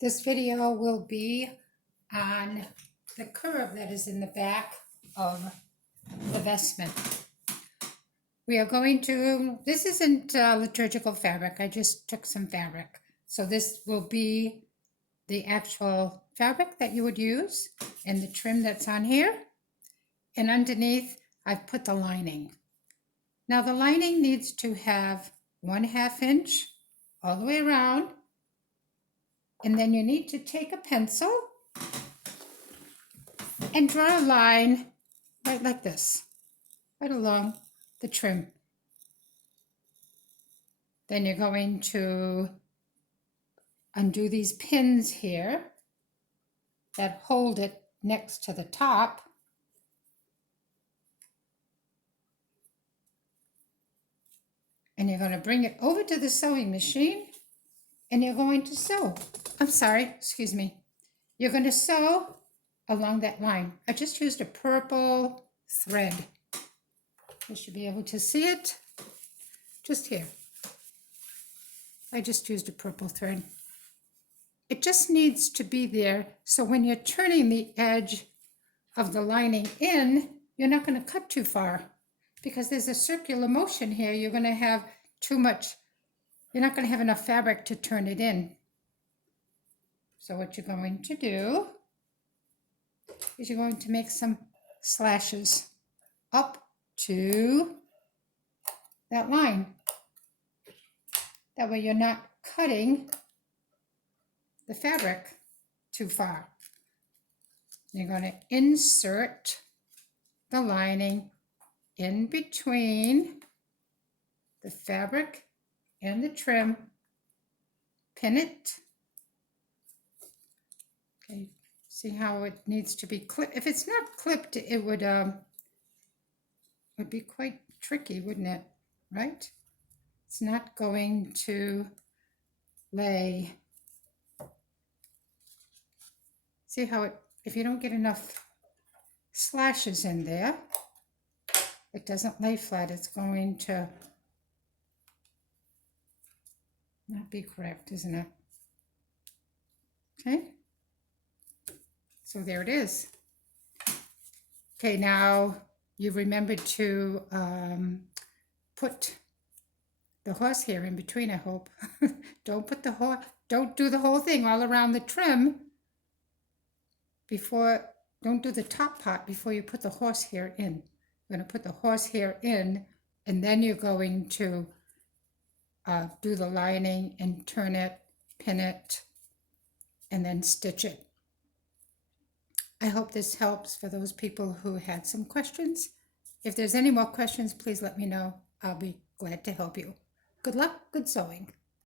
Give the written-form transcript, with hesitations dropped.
This video will be on the curve that is in the back of the vestment. We are going to, this isn't liturgical fabric, I just took some fabric. So this will be the actual fabric that you would use and the trim that's on here. And underneath, I've put the lining. Now the lining needs to have 1/2 inch all the way around. And then you need to take a pencil and draw a line right like this, right along the trim. Then you're going to undo these pins here that hold it next to the top. And you're going to bring it over to the sewing machine and you're going to sew. Excuse me. You're going to sew along that line. I just used a purple thread. You should be able to see it just here. I just used a purple thread. It just needs to be there so when you're turning the edge of the lining in, you're not going to cut too far because there's a circular motion here. You're going to have too much, you're not going to have enough fabric to turn it in. So what you're going to do is you're going to make some slashes up to that line. That way you're not cutting the fabric too far. You're going to insert the lining in between the fabric and the trim, pin it. Okay, see how it needs to be clipped. If it's not clipped, it would be quite tricky, wouldn't it? Right? It's not going to lay. See how it, if you don't get enough slashes in there, it doesn't lay flat. It's going to not be correct, isn't it? Okay. So there it is. Okay, now you remembered to put the horsehair in between, I hope. Don't do the whole thing all around the trim don't do the top part before you put the horsehair in. You're going to put the horsehair in and then you're going to do the lining and turn it, pin it, and then stitch it. I hope this helps for those people who had some questions. If there's any more questions, please let me know. I'll be glad to help you. Good luck, good sewing.